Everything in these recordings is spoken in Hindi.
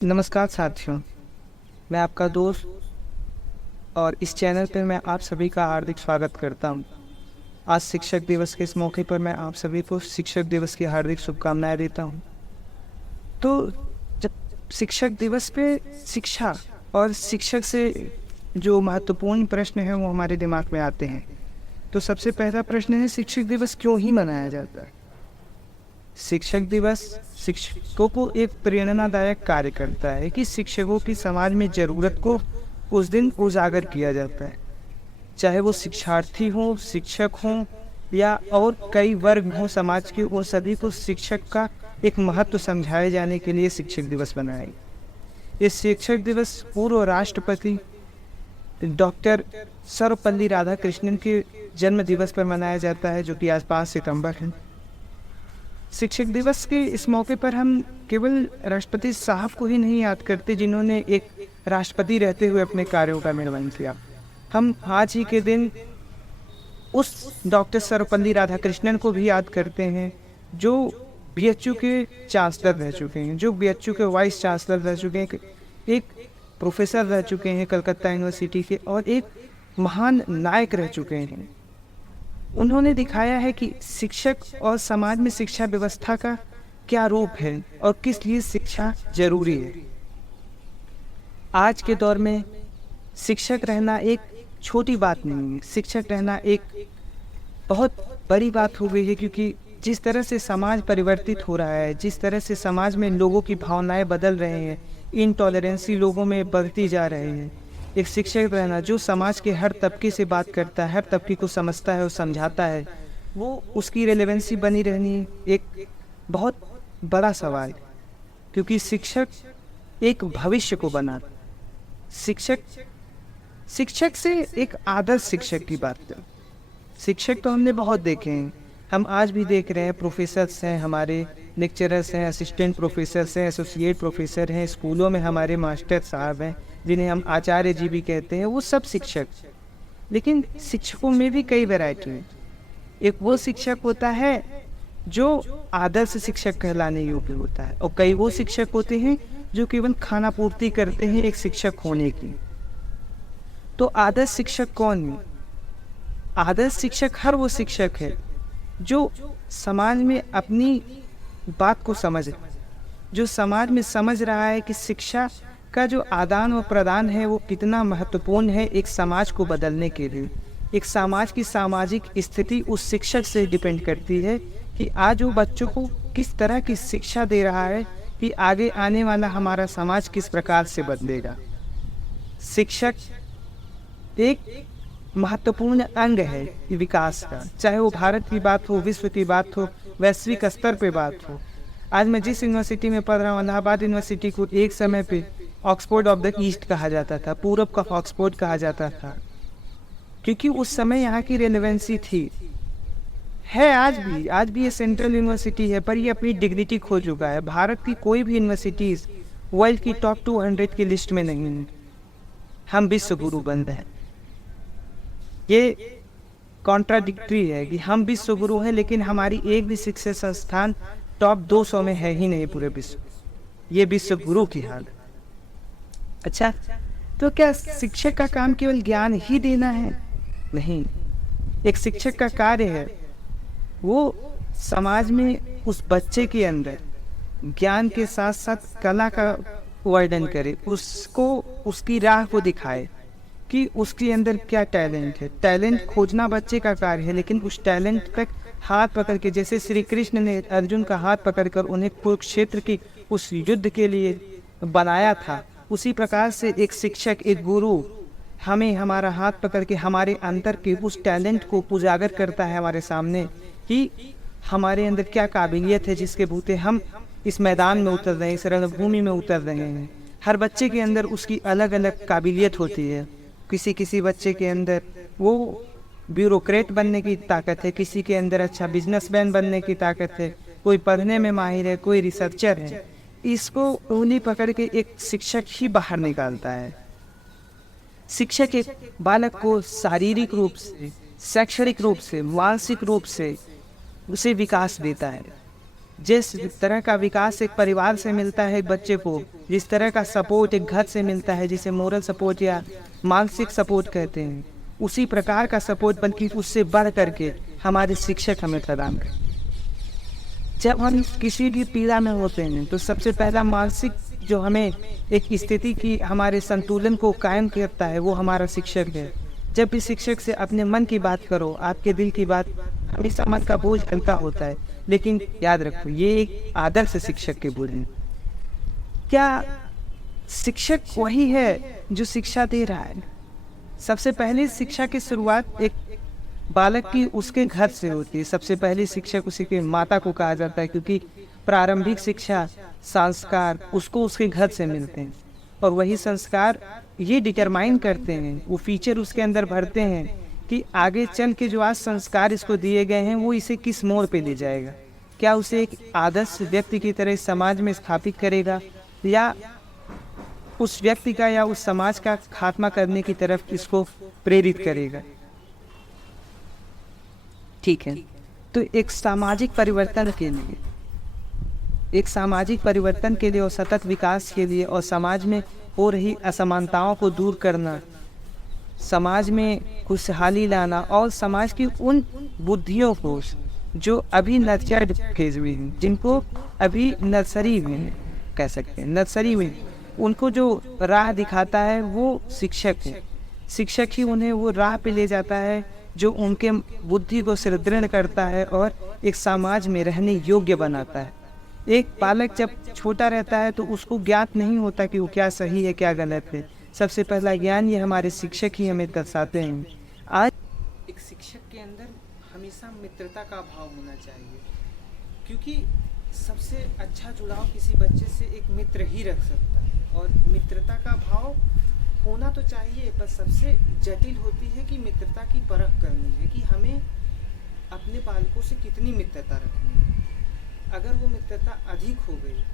नमस्कार साथियों, मैं आपका दोस्त और इस चैनल पर मैं आप सभी का हार्दिक स्वागत करता हूं। आज शिक्षक दिवस के इस मौके पर मैं आप सभी को शिक्षक दिवस की हार्दिक शुभकामनाएं देता हूं। तो जब शिक्षक दिवस पे शिक्षा और शिक्षक से जो महत्वपूर्ण प्रश्न है वो हमारे दिमाग में आते हैं। तो सबसे पहला प्रश्न है, शिक्षक दिवस क्यों ही मनाया जाता है? शिक्षक दिवस शिक्षकों को एक प्रेरणादायक कार्य करता है कि शिक्षकों की समाज में ज़रूरत को उस दिन उजागर किया जाता है। चाहे वो शिक्षार्थी हों, शिक्षक हों या और कई वर्ग हों समाज के, उन सभी को शिक्षक का एक महत्व समझाए जाने के लिए शिक्षक दिवस बनाया। इस शिक्षक दिवस पूर्व राष्ट्रपति डॉक्टर सर्वपल्ली राधाकृष्णन के जन्म दिवस पर मनाया जाता है, जो कि आज 5 सितंबर है। शिक्षक दिवस के इस मौके पर हम केवल राष्ट्रपति साहब को ही नहीं याद करते जिन्होंने एक राष्ट्रपति रहते हुए अपने कार्यों का निर्वहन किया। हम आज ही के दिन उस डॉक्टर सर्वपल्ली राधाकृष्णन को भी याद करते हैं जो बीएचयू के चांसलर रह चुके हैं, जो बीएचयू के वाइस चांसलर रह चुके हैं, एक प्रोफेसर रह चुके हैं कलकत्ता यूनिवर्सिटी के, और एक महान नायक रह चुके हैं। उन्होंने दिखाया है कि शिक्षक और समाज में शिक्षा व्यवस्था का क्या रूप है और किस लिए शिक्षा जरूरी है। आज के दौर में शिक्षक रहना एक छोटी बात नहीं है, शिक्षक रहना एक बहुत बड़ी बात हो गई है, क्योंकि जिस तरह से समाज परिवर्तित हो रहा है, जिस तरह से समाज में लोगों की भावनाएं बदल रहे हैं, इनटॉलरेंसी लोगों में बढ़ती जा रही है, एक शिक्षक रहना जो समाज के हर तबके से बात करता है, हर तबके को समझता है और समझाता है, वो उसकी रेलेवेंसी बनी रहनी एक बहुत बड़ा सवाल, क्योंकि शिक्षक एक भविष्य को बनाता। शिक्षक से एक आदर्श शिक्षक की बात करें। शिक्षक तो हमने बहुत देखे हैं, हम आज भी देख रहे हैं। प्रोफेसर्स हैं, हमारे लेक्चरर्स हैं, असिस्टेंट प्रोफेसर्स हैं, एसोसिएट प्रोफेसर हैं, स्कूलों में हमारे मास्टर साहब हैं जिन्हें हम आचार्य जी भी कहते हैं, वो सब शिक्षक। लेकिन शिक्षकों में भी कई वैरायटी है। एक वो शिक्षक होता है जो आदर्श शिक्षक कहलाने योग्य होता है, और कई वो शिक्षक होते हैं जो केवल खाना पूर्ति करते हैं एक शिक्षक होने की। तो आदर्श शिक्षक कौन है? आदर्श शिक्षक हर वो शिक्षक है जो समाज में अपनी बात को समझे, जो समाज में समझ रहा है कि शिक्षा का जो आदान व प्रदान है वो कितना महत्वपूर्ण है एक समाज को बदलने के लिए। एक समाज की सामाजिक स्थिति उस शिक्षक से डिपेंड करती है कि आज वो बच्चों को किस तरह की शिक्षा दे रहा है कि आगे आने वाला हमारा समाज किस प्रकार से बदलेगा। शिक्षक एक महत्वपूर्ण अंग है विकास का, चाहे वो भारत की बात हो, विश्व की बात हो, वैश्विक स्तर पे बात हो। आज मैं जिस यूनिवर्सिटी में पढ़ रहा हूँ, इलाहाबाद यूनिवर्सिटी को एक समय पे ऑक्सफोर्ड ऑफ द ईस्ट कहा जाता था, पूरब का ऑक्सफोर्ड कहा जाता था, क्योंकि उस समय यहाँ की रेलेवेंसी थी। है आज भी ये सेंट्रल यूनिवर्सिटी है, पर ये अपनी डिग्निटी खो चुका है। भारत की कोई भी यूनिवर्सिटीज वर्ल्ड की टॉप 200 की लिस्ट में नहीं है। हम विश्व गुरु बन रहे हैं। ये कॉन्ट्राडिक्टरी है कि हम विश्व गुरु हैं लेकिन हमारी एक भी शिक्षा संस्थान टॉप 200 में है ही नहीं पूरे विश्व। ये विश्व गुरु की हाल है। अच्छा, तो क्या शिक्षक का काम केवल ज्ञान ही देना है? नहीं, एक शिक्षक का कार्य है वो समाज में उस बच्चे के अंदर ज्ञान के साथ साथ कला का वर्णन करे, उसको उसकी राह को दिखाए कि उसके अंदर क्या टैलेंट है। टैलेंट खोजना बच्चे का कार्य है, लेकिन उस टैलेंट तक हाथ पकड़ के, जैसे श्री कृष्ण ने अर्जुन का हाथ पकड़कर उन्हें कुरुक्षेत्र की उस युद्ध के लिए बनाया था, उसी प्रकार से एक शिक्षक, एक गुरु हमें हमारा हाथ पकड़ के हमारे अंदर के उस टैलेंट को उजागर करता है हमारे सामने कि हमारे अंदर क्या काबिलियत है जिसके बूते हम इस मैदान में उतर रहे हैं, इस रणभूमि में उतर रहे हैं। हर बच्चे के अंदर उसकी अलग अलग काबिलियत होती है। किसी बच्चे के अंदर वो ब्यूरोक्रेट बनने की ताकत है, किसी के अंदर अच्छा बिजनेसमैन बनने की ताकत है, कोई पढ़ने में माहिर है, कोई रिसर्चर है। इसको उंगली पकड़ के एक शिक्षक ही बाहर निकालता है। शिक्षक एक बालक को शारीरिक रूप से, शैक्षणिक रूप से, मानसिक रूप से उसे विकास देता है। जिस तरह का विकास एक परिवार से मिलता है एक बच्चे को, जिस तरह का सपोर्ट एक घर से मिलता है जिसे मोरल सपोर्ट या मानसिक सपोर्ट कहते हैं, उसी प्रकार का सपोर्ट बल्कि उससे बढ़ करके हमारे शिक्षक हमें प्रदान करते हैं। जब हम किसी भी पीड़ा में होते हैं तो सबसे पहला मानसिक जो हमें एक स्थिति की हमारे संतुलन को कायम करता है वो हमारा शिक्षक है। जब भी शिक्षक से अपने मन की बात करो, आपके दिल की बात, हमेशा मन का बोझ हल्का होता है। लेकिन याद रखो, ये एक आदर्श शिक्षक के गुण हैं। क्या शिक्षक वही है जो शिक्षा दे रहा है? सबसे पहले शिक्षा की शुरुआत एक बालक की उसके घर से होती है। सबसे पहले शिक्षक उसी के माता को कहा जाता है, क्योंकि प्रारंभिक शिक्षा संस्कार उसको उसके घर से मिलते हैं, और वही संस्कार ये डिटरमाइन करते हैं, वो फीचर उसके अंदर भरते हैं कि आगे चल के जो आज संस्कार इसको दिए गए हैं वो इसे किस मोड़ पे ले जाएगा। क्या उसे एक आदर्श व्यक्ति की तरह समाज में स्थापित करेगा, या उस व्यक्ति का या उस समाज का खात्मा करने की तरफ इसको प्रेरित करेगा। ठीक है, तो एक सामाजिक परिवर्तन के लिए और सतत विकास के लिए और समाज में हो रही असमानताओं को दूर करना, समाज में खुशहाली लाना और समाज की उन बुद्धियों को जो अभी नर्चर्ड फेज में हैं, जिनको अभी नर्सरी में कह सकते हैं, नर्सरी में, उनको जो राह दिखाता है वो शिक्षक है। शिक्षक ही उन्हें वो राह पे ले जाता है जो उनके बुद्धि को सुदृढ़ करता है और एक समाज में रहने योग्य बनाता है। एक बालक जब छोटा रहता है तो उसको ज्ञात नहीं होता कि वो क्या सही है क्या गलत है। सबसे पहला ज्ञान ये हमारे शिक्षक ही हमें दर्शाते हैं। आज एक शिक्षक के अंदर हमेशा मित्रता का भाव होना चाहिए, क्योंकि सबसे अच्छा जुड़ाव किसी बच्चे से एक मित्र ही रख सकता है, और मित्रता का भाव होना तो चाहिए, पर सबसे जटिल होती है कि मित्रता की परख करनी है कि हमें अपने बालकों से कितनी मित्रता रखनी है। अगर वो मित्रता अधिक हो गई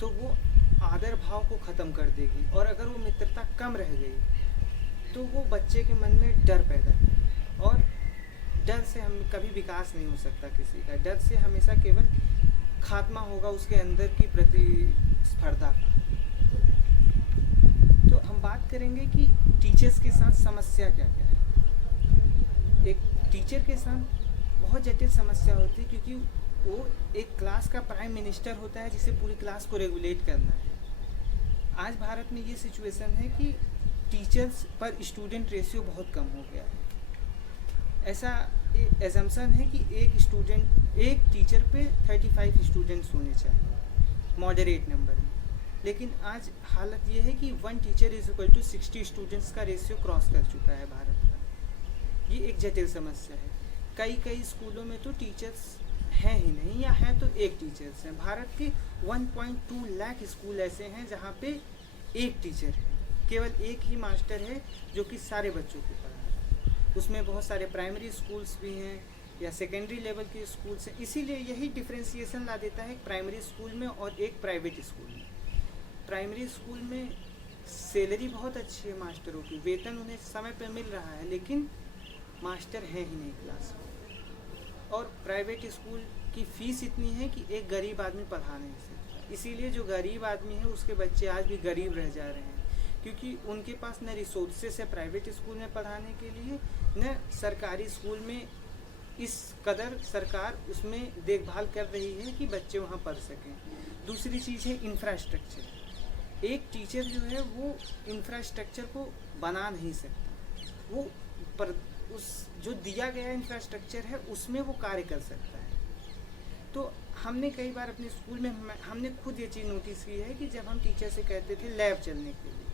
तो वो आदर भाव को ख़त्म कर देगी, और अगर वो मित्रता कम रह गई तो वो बच्चे के मन में डर पैदा करेगी, और डर से हम कभी विकास नहीं हो सकता किसी का। डर से हमेशा केवल खात्मा होगा उसके अंदर की प्रतिस्पर्धा का। तो हम बात करेंगे कि टीचर्स के साथ समस्या क्या क्या है। एक टीचर के साथ बहुत जटिल समस्या होती है, क्योंकि वो एक क्लास का प्राइम मिनिस्टर होता है जिसे पूरी क्लास को रेगुलेट करना है। आज भारत में ये सिचुएशन है कि टीचर्स पर स्टूडेंट रेशियो बहुत कम हो गया है। ऐसा एजम्पशन है कि एक टीचर पे 35 स्टूडेंट्स होने चाहिए मॉडरेट नंबर में, लेकिन आज हालत ये है कि 1 teacher is equal to 60 students का रेशियो क्रॉस कर चुका है भारत का। ये एक जटिल समस्या है। कई स्कूलों में तो टीचर्स हैं ही नहीं, या हैं तो एक टीचर्स हैं। भारत के 1.2 लाख स्कूल ऐसे हैं जहाँ पे एक टीचर है, केवल एक ही मास्टर है जो कि सारे बच्चों को पढ़ा रहा है। उसमें बहुत सारे प्राइमरी स्कूल्स भी हैं या सेकेंडरी लेवल के स्कूल्स हैं। इसीलिए यही डिफ्रेंसिएशन ला देता है एक प्राइमरी स्कूल में और एक प्राइवेट स्कूल में। प्राइमरी स्कूल में सैलरी बहुत अच्छी है मास्टरों की, वेतन उन्हें समय पर मिल रहा है, लेकिन मास्टर है ही नहीं क्लास में। और प्राइवेट स्कूल की फ़ीस इतनी है कि एक गरीब आदमी पढ़ा नहीं सकता। इसीलिए जो गरीब आदमी है उसके बच्चे आज भी गरीब रह जा रहे हैं, क्योंकि उनके पास न रिसोर्सेस है प्राइवेट स्कूल में पढ़ाने के लिए, न सरकारी स्कूल में इस कदर सरकार उसमें देखभाल कर रही है कि बच्चे वहाँ पढ़ सकें। दूसरी चीज़ है इंफ्रास्ट्रक्चर। एक टीचर जो है वो इंफ्रास्ट्रक्चर को बना नहीं सकता, वो पर उस जो दिया गया इंफ्रास्ट्रक्चर है उसमें वो कार्य कर सकता है। तो हमने कई बार अपने स्कूल में हमने खुद ये चीज़ नोटिस की है कि जब हम टीचर से कहते थे लैब चलने के लिए,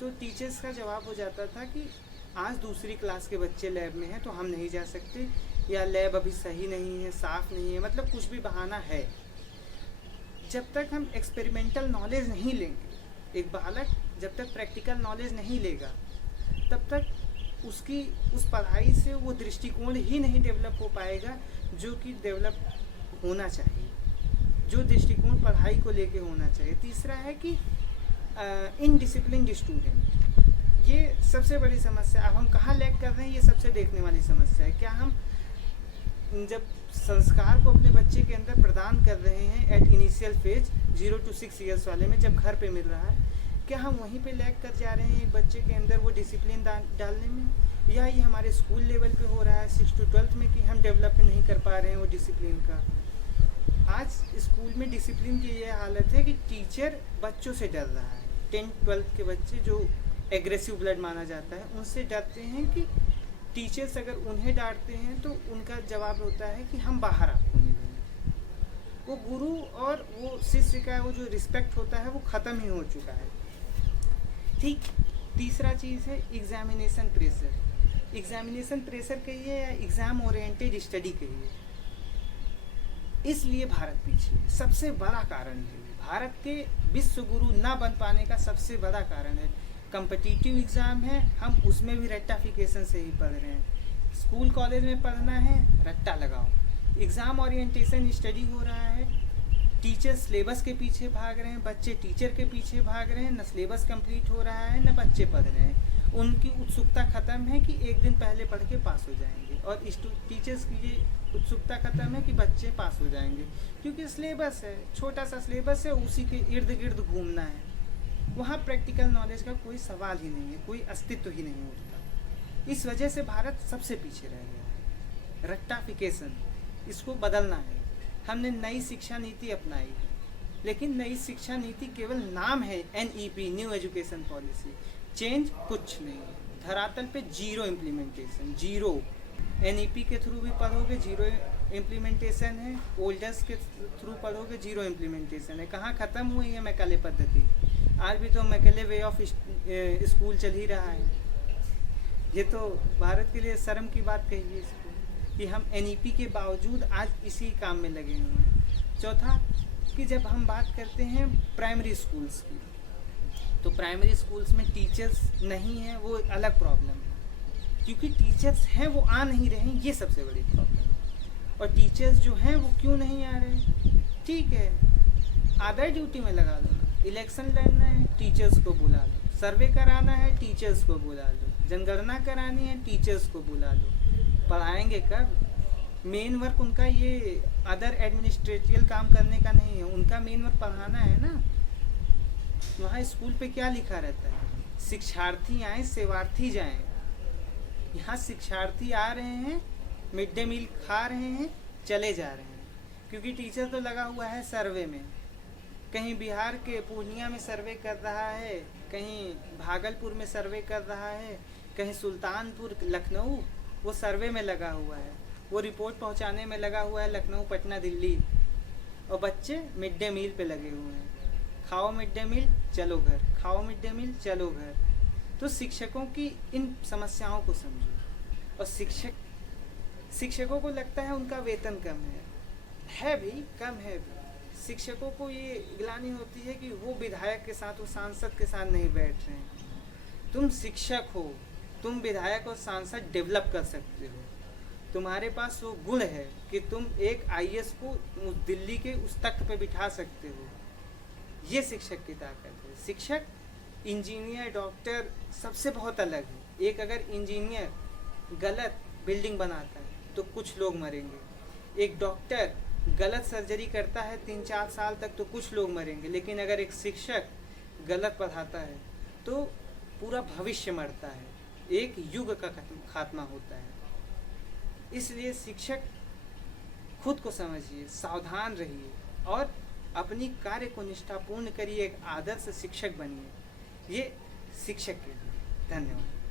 तो टीचर्स का जवाब हो जाता था कि आज दूसरी क्लास के बच्चे लैब में हैं तो हम नहीं जा सकते, या लैब अभी सही नहीं है, साफ़ नहीं है, मतलब कुछ भी बहाना है। जब तक हम एक्सपेरिमेंटल नॉलेज नहीं लेंगे, एक बालक जब तक प्रैक्टिकल नॉलेज नहीं लेगा तब तक उसकी उस पढ़ाई से वो दृष्टिकोण ही नहीं डेवलप हो पाएगा जो कि डेवलप होना चाहिए, जो दृष्टिकोण पढ़ाई को लेके होना चाहिए। तीसरा है कि इनडिसिप्लिन्ड स्टूडेंट, ये सबसे बड़ी समस्या। अब हम कहाँ लैग कर रहे हैं, ये सबसे देखने वाली समस्या है। क्या हम जब संस्कार को अपने बच्चे के अंदर प्रदान कर रहे हैं at initial phase 0 to 6 years वाले में, जब घर पे मिल रहा है, क्या हम वहीं पे लैग कर जा रहे हैं एक बच्चे के अंदर वो डिसिप्लिन डालने में, या ये हमारे स्कूल लेवल पे हो रहा है 6 to 12 में कि हम डेवलप नहीं कर पा रहे हैं वो डिसिप्लिन का। आज स्कूल में डिसिप्लिन की ये हालत है कि टीचर बच्चों से डर रहा है। 10-12 के बच्चे जो एग्रेसिव ब्लड माना जाता है उनसे डरते हैं कि टीचर्स अगर उन्हें डांटते हैं तो उनका जवाब होता है कि हम बाहर आपको मिलेंगे। वो गुरु और वो शिष्य का वो जो रिस्पेक्ट होता है वो ख़त्म ही हो चुका है। ठीक, तीसरा चीज़ है एग्जामिनेशन प्रेशर। एग्जामिनेशन प्रेशर कहिए या एग्ज़ाम ओरिएंटेड स्टडी कहिए, इसलिए भारत पीछे है। सबसे बड़ा कारण है भारत के विश्व गुरु ना बन पाने का सबसे बड़ा कारण है कम्पिटिटिव एग्ज़ाम है, हम उसमें भी रट्टाफिकेशन से ही पढ़ रहे हैं। स्कूल कॉलेज में पढ़ना है, रट्टा लगाओ। एग्ज़ाम ओरिएंटेशन स्टडी हो रहा है, टीचर सिलेबस के पीछे भाग रहे हैं, बच्चे टीचर के पीछे भाग रहे हैं, न सिलेबस कंप्लीट हो रहा है न बच्चे पढ़ रहे हैं। उनकी उत्सुकता ख़त्म है कि एक दिन पहले पढ़ के पास हो जाएंगे, और टीचर्स की ये उत्सुकता ख़त्म है कि बच्चे पास हो जाएंगे, क्योंकि सिलेबस है, छोटा सा सिलेबस है, उसी के इर्द गिर्द घूमना है। वहाँ प्रैक्टिकल नॉलेज का कोई सवाल ही नहीं है, कोई अस्तित्व ही नहीं उठता। इस वजह से भारत सबसे पीछे रह गया है। रट्टाफिकेशन, इसको बदलना है। हमने नई शिक्षा नीति अपनाई है, लेकिन नई शिक्षा नीति केवल नाम है, NEP new education policy. Change कुछ नहीं है, धरातल पे जीरो इम्प्लीमेंटेशन, जीरो। NEP के थ्रू भी पढ़ोगे जीरो इम्प्लीमेंटेशन है, ओल्डर्स के थ्रू पढ़ोगे जीरो इम्प्लीमेंटेशन है। कहाँ ख़त्म हुई है मैकाले पद्धति? आज भी तो मैकाले वे ऑफ स्कूल चल ही रहा है। ये तो भारत के लिए शर्म की बात कहिए इसको कि हम NEP के बावजूद आज इसी काम में लगे हुए हैं। चौथा कि जब हम बात करते हैं प्राइमरी स्कूल्स की, तो प्राइमरी स्कूल्स में टीचर्स नहीं हैं, वो अलग प्रॉब्लम है, क्योंकि टीचर्स हैं वो आ नहीं रहे हैं, ये सबसे बड़ी प्रॉब्लम है। और टीचर्स जो हैं वो क्यों नहीं आ रहे? ठीक है, अदर ड्यूटी में लगा लो, इलेक्शन लड़ना है टीचर्स को बुला लो, सर्वे कराना है टीचर्स को बुला लो, जनगणना करानी है टीचर्स को बुला लो। पढ़ाएंगे कब? मेन वर्क उनका ये अदर एडमिनिस्ट्रेटिव काम करने का नहीं है, उनका मेन वर्क पढ़ाना है ना। वहाँ स्कूल पे क्या लिखा रहता है? शिक्षार्थी आए सेवार्थी जाएं। यहाँ शिक्षार्थी आ रहे हैं, मिड डे मील खा रहे हैं, चले जा रहे हैं, क्योंकि टीचर तो लगा हुआ है सर्वे में। कहीं बिहार के पूर्णिया में सर्वे कर रहा है, कहीं भागलपुर में सर्वे कर रहा है, कहीं सुल्तानपुर लखनऊ वो सर्वे में लगा हुआ है, वो रिपोर्ट पहुंचाने में लगा हुआ है लखनऊ, पटना, दिल्ली। और बच्चे मिड डे मील पे लगे हुए हैं, खाओ मिड डे मील चलो घर, खाओ मिड डे मील चलो घर। तो शिक्षकों की इन समस्याओं को समझो। और शिक्षकों को लगता है उनका वेतन कम है भी, कम है भी। शिक्षकों को ये ग्लानि होती है कि वो विधायक के साथ, वो सांसद के साथ नहीं बैठ रहे हैं। तुम शिक्षक हो, तुम विधायक और सांसद डेवलप कर सकते हो, तुम्हारे पास वो गुण है कि तुम एक IAS को दिल्ली के उस तख्त पे बिठा सकते हो। ये शिक्षक की ताकत है। शिक्षक, इंजीनियर, डॉक्टर सबसे बहुत अलग है। एक अगर इंजीनियर गलत बिल्डिंग बनाता है तो कुछ लोग मरेंगे, एक डॉक्टर गलत सर्जरी करता है 3-4 साल तक तो कुछ लोग मरेंगे, लेकिन अगर एक शिक्षक गलत पढ़ाता है तो पूरा भविष्य मरता है, एक युग का खात्मा होता है। इसलिए शिक्षक खुद को समझिए, सावधान रहिए और अपनी कार्य को निष्ठापूर्ण करिए, एक आदर्श शिक्षक बनिए। ये शिक्षक के लिए। धन्यवाद।